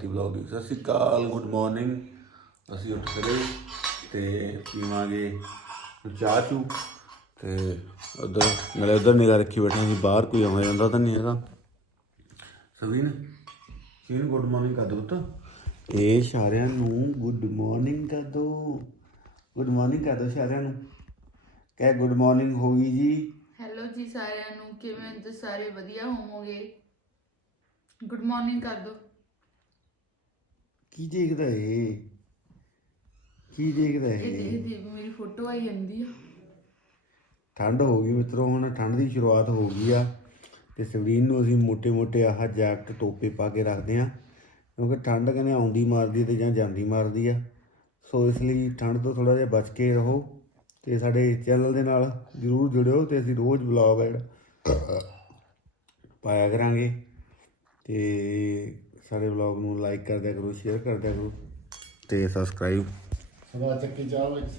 ਕਰਤੀ ਬਲੌਗ ਦੀ ਸਤਿ ਸ਼੍ਰੀ ਅਕਾਲ good morning ਅਸੀਂ ਉੱਠ ਖੜੇ ਤੇ ਪੀਵਾਂਗੇ ਚਾਹ ਚੂ ਤੇ ਉਧਰ ਨਾਲੇ ਉਧਰ ਨਿਗਾਹ ਰੱਖੀ ਬੈਠੇ ਸੀ ਬਾਹਰ ਕੋਈ ਆਉਂਦਾ ਜਾਂਦਾ ਤਾਂ ਨਹੀਂ ਹੈਗਾ। ਸਵੀਨ ਸਵੀਨ ਗੁੱਡ ਮਾਰਨਿੰਗ ਕਰ ਦੋ ਪੁੱਤ। ਇਹ ਸਾਰਿਆਂ ਨੂੰ ਗੁੱਡ ਮਾਰਨਿੰਗ ਕਰ ਦੋ। ਗੁੱਡ ਮਾਰਨਿੰਗ ਕਰ ਦੋ ਸਾਰਿਆਂ ਨੂੰ। ਕਹਿ ਗੁੱਡ ਮਾਰਨਿੰਗ ਹੋ ਗਈ ਜੀ। ਹੈਲੋ ਜੀ ਸਾਰਿਆਂ ਨੂੰ ਕਿਵੇਂ ਤੁਸੀਂ ਸਾਰੇ? ਵਧੀਆ ਹੋਵੋਗੇ? ਗੁੱਡ ਮਾਰਨਿੰਗ ਕਰ ਦੋ। ਕੀ ਦੇਖਦਾ ਏ? ਕੀ ਦੇਖਦਾ ਇਹ ਦੇਖ ਦੇਖ ਮੇਰੀ ਫੋਟੋ ਆਈ ਜਾਂਦੀ ਆ। ਠੰਡ ਹੋ ਗਈ ਮਿੱਤਰੋ ਹੁਣ ਠੰਡ ਦੀ ਸ਼ੁਰੂਆਤ ਹੋ ਗਈ ਆ। ਤੇ ਸਵਰੀਨ ਨੂੰ ਅਸੀਂ ਮੋٹے-ਮੋٹے ਆਹ ਜੈਕਟ ਟੋਪੇ ਪਾ ਕੇ ਰੱਖਦੇ ਆ। ਕਿਉਂਕਿ ਠੰਡ ਕਹਿੰਦੇ ਆਉਂਦੀ ਮਾਰਦੀ ਤੇ ਜਾਂ ਜਾਂਦੀ ਮਾਰਦੀ ਆ। ਸੋ ਇਸ ਲਈ ਠੰਡ ਤੋਂ ਥੋੜਾ ਜਿਹਾ ਬਚ ਕੇ ਰਹੋ ਤੇ ਸਾਡੇ ਚੈਨਲ ਦੇ ਨਾਲ ਜਰੂਰ ਜੁੜਿਓ ਤੇ ਅਸੀਂ ਰੋਜ਼ ਵਲੌਗ ਆ ਪਾਇਆ ਕਰਾਂਗੇ। ਤੇ ਸਾਡੇ ਵਲੌਗ ਨੂੰ ਲਾਈਕ ਕਰ ਦਿਆ ਕਰੋ ਸ਼ੇਅਰ ਕਰ ਦਿਆ ਕਰੋ ਤੇ ਸਬਸਕ੍ਰਾਈਬ ਸਵਾ ਚੱਕੀ ਚਾਹ ਵਿੱਚ